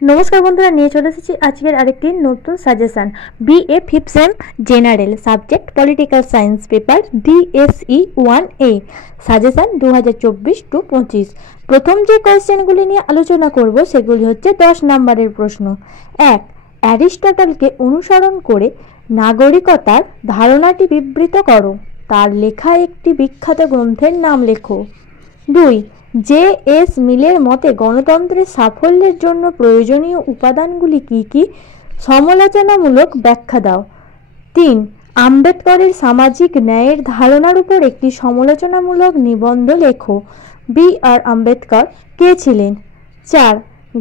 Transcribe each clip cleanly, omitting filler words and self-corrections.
নমস্কার বন্ধুরা, নিয়ে চলে এসেছি আজকের আরেকটি নতুন suggestion. BA fifth same general subject political science paper DSE 1A suggestion 2024-25। প্রথম যে কোয়েশ্চেনগুলি নিয়ে আলোচনা করব সেগুলি হচ্ছে 10 নম্বরের প্রশ্ন। 1. অ্যারিস্টটলকে অনুসরণ করে নাগরিকতার ধারণাটি বিবৃত করো। তার লেখা একটি বিখ্যাত গ্রন্থের নাম লেখো। 2. জে.এস. মিলের মতে গণতন্ত্রের সাফল্যের জন্য প্রয়োজনীয় উপাদানগুলি কী কী? সমালোচনামূলক ব্যাখ্যা দাও। 3. আম্বেদকরের সামাজিক ন্যায়ের ধারণার উপর একটি সমালোচনামূলক নিবন্ধ লেখো। বি.আর. আম্বেদকর কে ছিলেন? 4.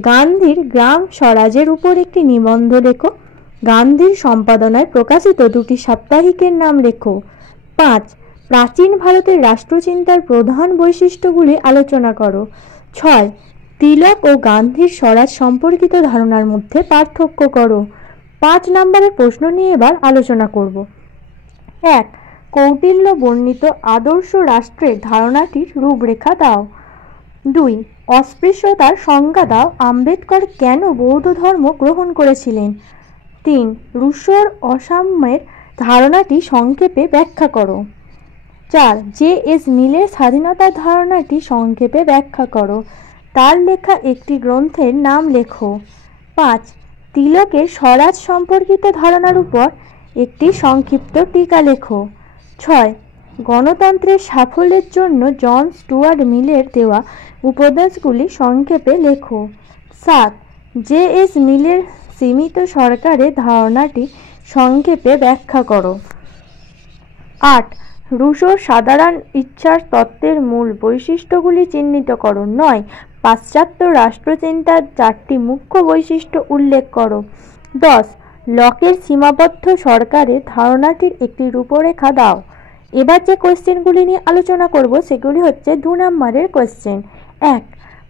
গান্ধীর গ্রাম স্বরাজের উপর একটি নিবন্ধ লেখো। গান্ধীর সম্পাদনায় প্রকাশিত দুটি সাপ্তাহিকের নাম লেখো। 5. প্রাচীন ভারতের রাষ্ট্রচিন্তার প্রধান বৈশিষ্ট্যগুলি আলোচনা করো। 6. তিলক ও গান্ধীর স্বরাজ সম্পর্কিত ধারণার মধ্যে পার্থক্য করো। 5 নম্বরের প্রশ্ন নিয়ে এবার আলোচনা করব। 1. কৌটিল্য বর্ণিত আদর্শ রাষ্ট্রের ধারণাটির রূপরেখা দাও। 2. অস্পৃশ্যতার সংজ্ঞা দাও। আম্বেদকর কেন বৌদ্ধ ধর্ম গ্রহণ করেছিলেন? 3. রুশোর অসাম্যের ধারণাটি সংক্ষেপে ব্যাখ্যা করো। 4. জে.এস. মিলের স্বাধীনতার ধারণাটি সংক্ষেপে ব্যাখ্যা করো। তার লেখা একটি গ্রন্থের নাম লেখো। 5. তিলকের স্বরাজ সম্পর্কিত ধারণার উপর একটি সংক্ষিপ্ত টিকা লেখো। 6. গণতন্ত্রের সাফল্যের জন্য জন স্টুয়ার্ট মিলের দেওয়া উপদেশগুলি সংক্ষেপে লেখো। 7. জে.এস. মিলের সীমিত সরকারের ধারণাটি সংক্ষেপে ব্যাখ্যা করো। 8. রুশোর সাধারণ ইচ্ছার তত্ত্বের মূল বৈশিষ্ট্যগুলি চিহ্নিত করো। 9. পাশ্চাত্য রাষ্ট্রচিন্তার 4টি মুখ্য বৈশিষ্ট্য উল্লেখ করো। 10. লকের সীমাবদ্ধ সরকারের ধারণাটির একটি রূপরেখা দাও। এবার যে কোয়েশ্চেনগুলি নিয়ে আলোচনা করব সেগুলি হচ্ছে 2 নম্বরের কোয়েশ্চেন। 1.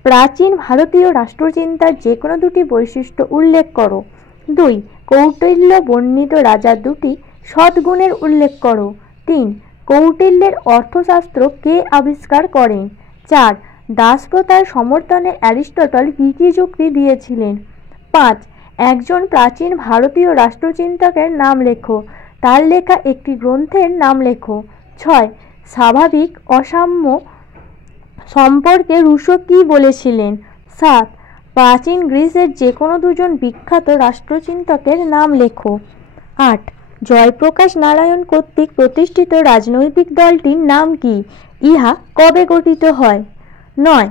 প্রাচীন ভারতীয় রাষ্ট্রচিন্তার যে কোনো দুটি বৈশিষ্ট্য উল্লেখ করো। 2. কৌটিল্য বর্ণিত রাজার দুটি সদ্গুণের উল্লেখ করো। 3. কৌটিল্যের অর্থশাস্ত্র কে আবিষ্কার করেন? 4. দাসপ্রথার সমর্থনে অ্যারিস্টটল কী কী যুক্তি দিয়েছিলেন? 5. একজন প্রাচীন ভারতীয় রাষ্ট্রচিন্তকের নাম লেখো। তার লেখা একটি গ্রন্থের নাম লেখো। 6. স্বাভাবিক অসাম্য সম্পর্কে রুশো কী বলেছিলেন? 7. প্রাচীন গ্রিসের যে কোনো দুজন বিখ্যাত রাষ্ট্রচিন্তকের নাম লেখো। 8. জয়প্রকাশ নারায়ণ কর্তৃক প্রতিষ্ঠিত রাজনৈতিক দলটির নাম কি? ইহা কবে গঠিত হয়? 9.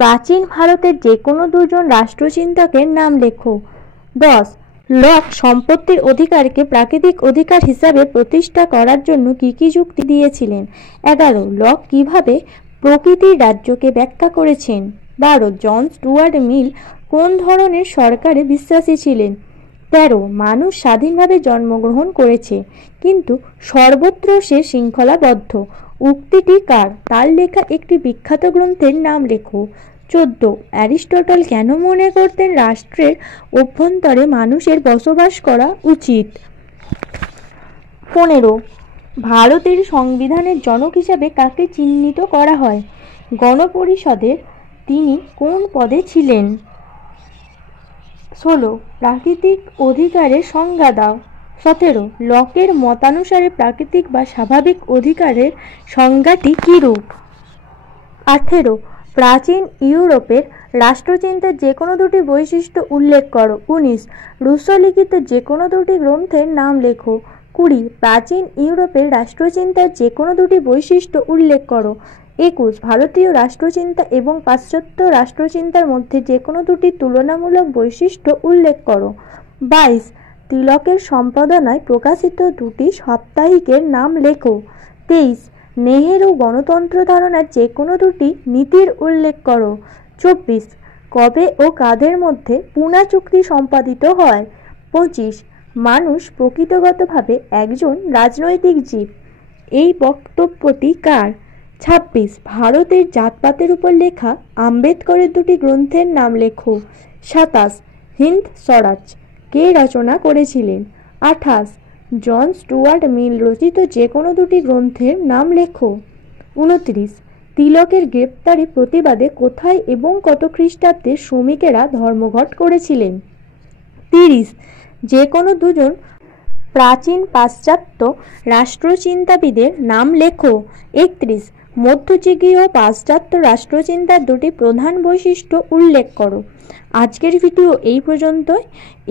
প্রাচীন ভারতের যে কোনো দুজন রাষ্ট্রচিন্তকের নাম লেখো। 10. লক সম্পত্তির অধিকারকে প্রাকৃতিক অধিকার হিসাবে প্রতিষ্ঠা করার জন্য কী কী যুক্তি দিয়েছিলেন? 11. লক কিভাবে প্রকৃতির রাজ্যকে ব্যাখ্যা করেছেন? 12. জন স্টুয়ার্ট মিল কোন ধরনের সরকারে বিশ্বাসী ছিলেন? 13. মানুষ স্বাধীনভাবে জন্মগ্রহণ করেছে, কিন্তু সর্বত্র সে শৃঙ্খলাবদ্ধ। উক্তিটি কার? তার লেখা একটি বিখ্যাত গ্রন্থের নাম লেখো। 14. অ্যারিস্টটল কেন মনে করতেন রাষ্ট্রের অভ্যন্তরে মানুষের বসবাস করা উচিত? 15. ভারতের সংবিধানের জনক হিসাবে কাকে চিহ্নিত করা হয়? গণপরিষদের তিনি কোন পদে ছিলেন? 16. প্রাকৃতিক অধিকারের সংজ্ঞা দাও। 17. লকের মতানুসারে প্রাকৃতিক বা স্বাভাবিক অধিকারের সংজ্ঞাটি কীরূপ? 18. প্রাচীন ইউরোপের রাষ্ট্রচিন্তার যে কোনো দুটি বৈশিষ্ট্য উল্লেখ করো। 19. রুশো লিখিত যে কোনো দুটি গ্রন্থের নাম লেখো। 20. প্রাচীন ইউরোপের রাষ্ট্রচিন্তার যে কোনো দুটি বৈশিষ্ট্য উল্লেখ করো। 21. ভারতীয় রাষ্ট্রচিন্তা এবং পাশ্চাত্য রাষ্ট্রচিন্তার মধ্যে যে কোনো দুটি তুলনামূলক বৈশিষ্ট্য উল্লেখ করো। 22. তিলকের সম্পাদনায় প্রকাশিত দুটি সাপ্তাহিকের নাম লেখো। 23. নেহেরু গণতন্ত্র ধারণার যে কোনো দুটি নীতির উল্লেখ করো। 24. কবে ও কাদের মধ্যে পুনা চুক্তি সম্পাদিত হয়? 25. মানুষ প্রকৃতিগতভাবে একজন রাজনৈতিক জীব। এই বক্তব্যটি কার? 26. ভারতের জাতপাতের উপর লেখা আম্বেদকরের দুটি গ্রন্থের নাম লেখো। 27. হিন্দ স্বরাজ কে রচনা করেছিলেন? 28. জন স্টুয়ার্ট মিল রচিত যে কোনো দুটি গ্রন্থের নাম লেখো। 29. তিলকের গ্রেপ্তারি প্রতিবাদে কোথায় এবং কত খ্রিস্টাব্দে শ্রমিকেরা ধর্মঘট করেছিলেন? 30 যে কোনো দুজন প্রাচীন পাশ্চাত্য রাষ্ট্রচিন্তাবিদের নাম লেখো। 31 মধ্যযুগীয় পাশ্চাত্য রাষ্ট্রচিন্তার দুটি প্রধান বৈশিষ্ট্য উল্লেখ করো। আজকের ভিডিও এই পর্যন্তই।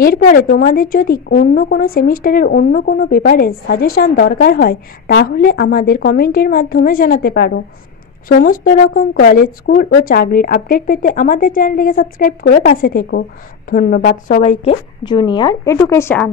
এরপরে তোমাদের যদি অন্য কোনো সেমিস্টারের অন্য কোনো পেপারের সাজেশান দরকার হয় তাহলে আমাদের কমেন্টের মাধ্যমে জানাতে পারো। সমস্ত রকম কলেজ, স্কুল ও চাকরির আপডেট পেতে আমাদের চ্যানেলটিকে সাবস্ক্রাইব করে পাশে থেকো। ধন্যবাদ সবাইকে। Junior education.